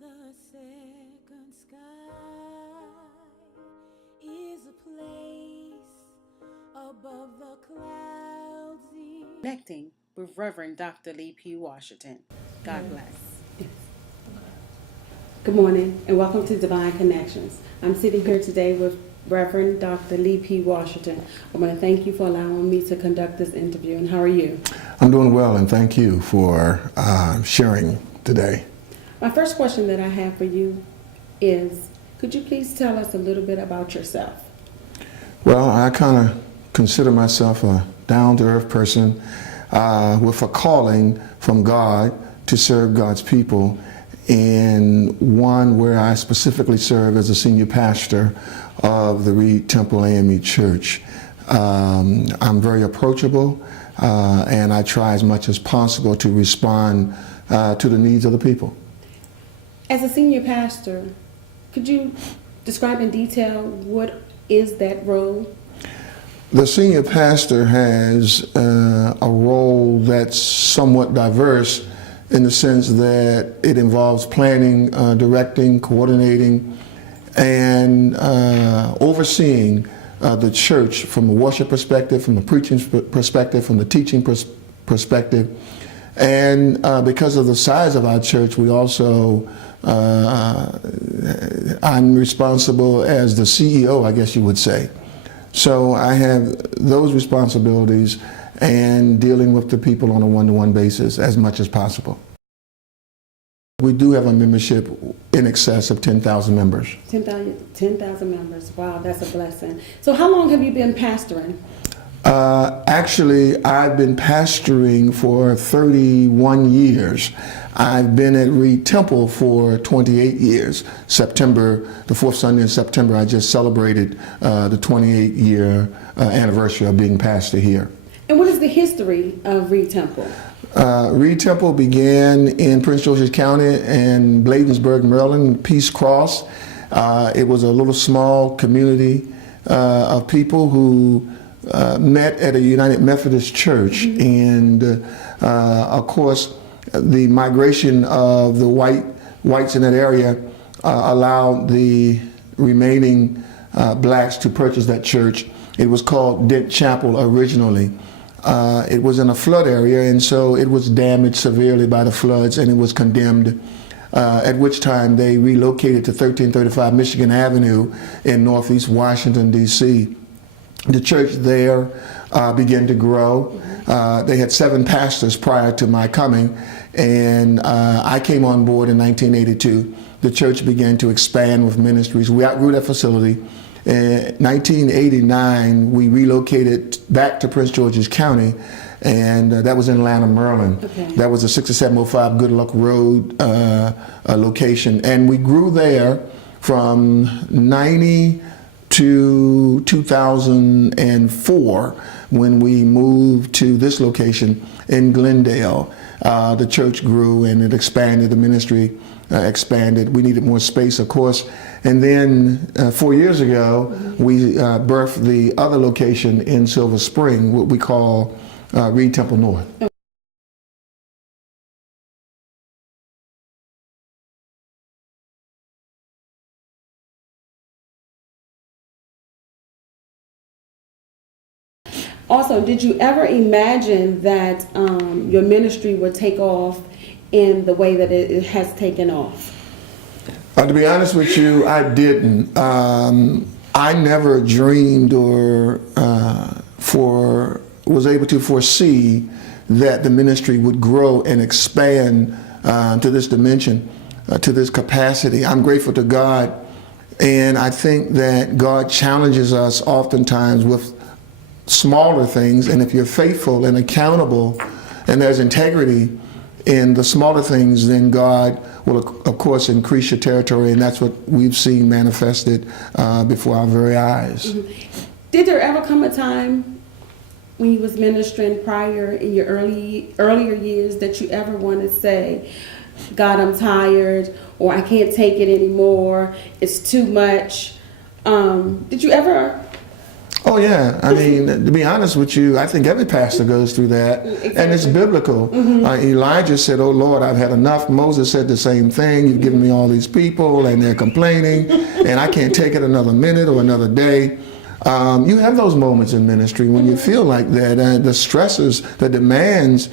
The second sky is a place above the clouds. Connecting with Reverend Dr. Lee P. Washington. God bless. Good morning and welcome to Divine Connections. I'm sitting here today with Reverend Dr. Lee P. Washington. I want to thank you for allowing me to conduct this interview. And how are you? I'm doing well, and thank you for sharing today. My first question that I have for you is, could you please tell us a little bit about yourself? Well, I kind of consider myself a down-to-earth person with a calling from God to serve God's people, and one where I specifically serve as a senior pastor of the Reid Temple AME Church. I'm very approachable, and I try as much as possible to respond to the needs of the people. As a senior pastor, could you describe in detail what is that role? The senior pastor has a role that's somewhat diverse in the sense that it involves planning, directing, coordinating, and overseeing the church from a worship perspective, from a preaching perspective, from the teaching perspective. And because of the size of our church, we also, I'm responsible as the CEO, I guess you would say. So I have those responsibilities and dealing with the people on a one-to-one basis as much as possible. We do have a membership in excess of 10,000 members. 10,000 members. Wow, that's a blessing. So how long have you been pastoring? Actually, I've been pastoring for 31 years. I've been at Reid Temple for 28 years. September, the fourth Sunday in September, I just celebrated the 28-year anniversary of being pastor here. And what is the history of Reid Temple? Reid Temple began in Prince George's County and Bladensburg, Maryland, Peace Cross. It was a little small community of people who met at a United Methodist Church, and of course the migration of the whites in that area allowed the remaining blacks to purchase that church. It was called Dent Chapel originally. It was in a flood area, and so it was damaged severely by the floods, and it was condemned, at which time they relocated to 1335 Michigan Avenue in Northeast Washington, D.C. The church there began to grow. They had 7 pastors prior to my coming, and I came on board in 1982. The church began to expand with ministries. We outgrew that facility. In 1989, we relocated back to Prince George's County, and that was in Atlanta, Maryland. Okay. That was a 6705 Good Luck Road location, and we grew there from 90 to 2004 when we moved to this location in Gendale. The church grew and it expanded, the ministry expanded. We needed more space, of course. And then 4 years ago, we birthed the other location in Silver Spring, what we call Reid Temple North. Also, did you ever imagine that your ministry would take off in the way that it has taken off? To be honest with you, I didn't. I never dreamed or was able to foresee that the ministry would grow and expand to this dimension, to this capacity. I'm grateful to God, and I think that God challenges us oftentimes with smaller things, and if you're faithful and accountable and there's integrity in the smaller things, then God will of course increase your territory, and that's what we've seen manifested before our very eyes. Mm-hmm. Did there ever come a time when you was ministering prior in your earlier years that you ever want to say, God, I'm tired, or I can't take it anymore, it's too much? Did you ever? Oh yeah, I mean, to be honest with you, I think every pastor goes through that, and it's biblical. Elijah said, "Oh Lord, I've had enough." Moses said the same thing. You've given me all these people, and they're complaining, and I can't take it another minute or another day. You have those moments in ministry when you feel like that, the stresses, the demands.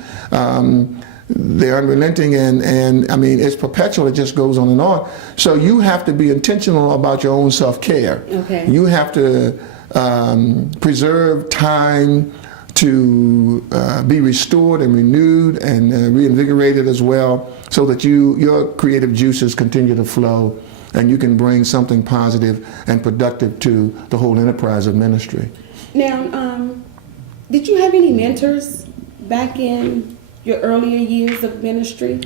They're unrelenting, and I mean, it's perpetual. It just goes on and on. So you have to be intentional about your own self-care. Okay. You have to preserve time to be restored and renewed and reinvigorated as well, so that your creative juices continue to flow and you can bring something positive and productive to the whole enterprise of ministry. Now, did you have any mentors back in your earlier years of ministry?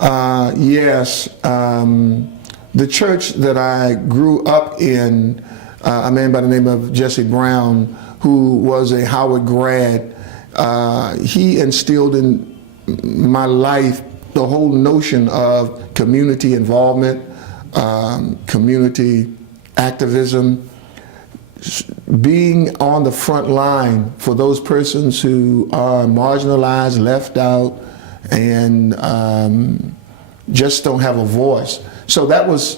Yes. The church that I grew up in, a man by the name of Jesse Brown, who was a Howard grad, he instilled in my life the whole notion of community involvement, community activism, being on the front line for those persons who are marginalized, left out, and just don't have a voice. So that was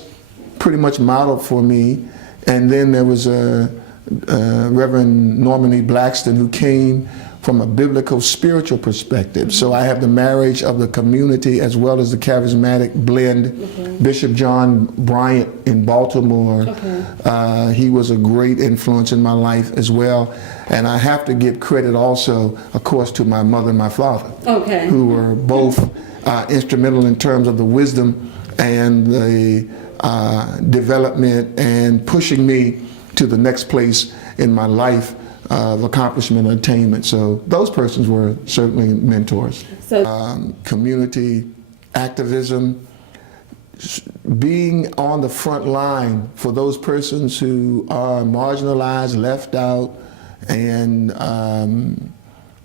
pretty much modeled for me. And then there was Reverend Norman E. Blackston, who came from a biblical spiritual perspective. So I have the marriage of the community as well as the charismatic blend. Okay. Bishop John Bryant in Baltimore, okay. He was a great influence in my life as well. And I have to give credit also, of course, to my mother and my father, okay. who were both instrumental in terms of the wisdom and the development and pushing me to the next place in my life of accomplishment and attainment. So those persons were certainly mentors. So community activism, being on the front line for those persons who are marginalized, left out, and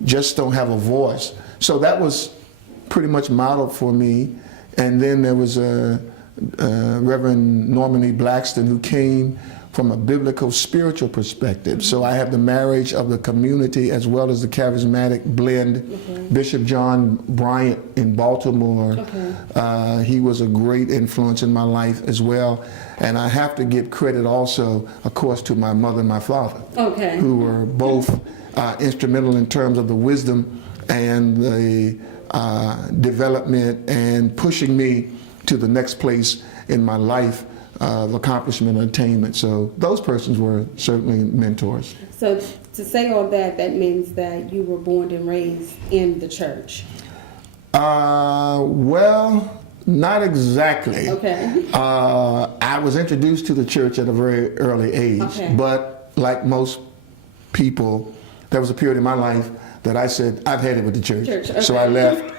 just don't have a voice. So that was pretty much modeled for me. And then there was Reverend Norman E. Blackston, who came from a biblical spiritual perspective. So I have the marriage of the community as well as the charismatic blend. Okay. Bishop John Bryant in Baltimore, okay. He was a great influence in my life as well. And I have to give credit also, of course, to my mother and my father, okay. who were both instrumental in terms of the wisdom and the development and pushing me to the next place in my life of accomplishment and attainment. So those persons were certainly mentors. So to say all that, that means that you were born and raised in the church. Well, not exactly. Okay. I was introduced to the church at a very early age, okay. but like most people, there was a period in my life that I said, I've had it with the church. Okay. So I left.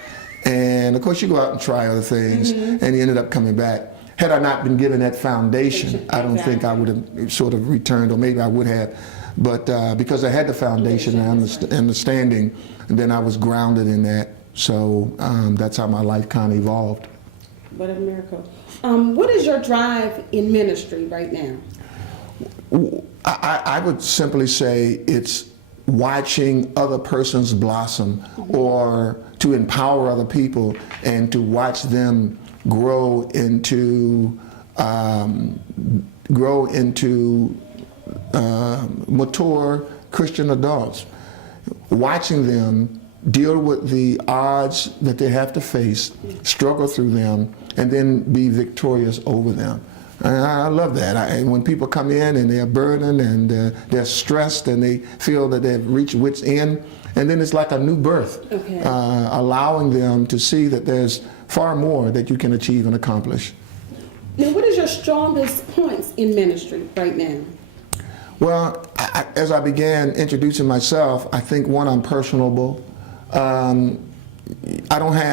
And of course you go out and try other things, mm-hmm. and he ended up coming back. Had I not been given that foundation, I don't think I would have sort of returned, or maybe I would have. But because I had the foundation and understanding, and then I was grounded in that. So that's how my life kind of evolved. What a miracle. What is your drive in ministry right now? I would simply say it's watching other persons blossom, mm-hmm. or to empower other people and to watch them grow into mature Christian adults. Watching them deal with the odds that they have to face, struggle through them, and then be victorious over them. And I love that. When people come in and they're burdened and they're stressed and they feel that they've reached wit's end, and then it's like a new birth, okay. Allowing them to see that there's far more that you can achieve and accomplish. Now, what is your strongest points in ministry right now? Well, as I began introducing myself, I think, one, I'm personable. I don't have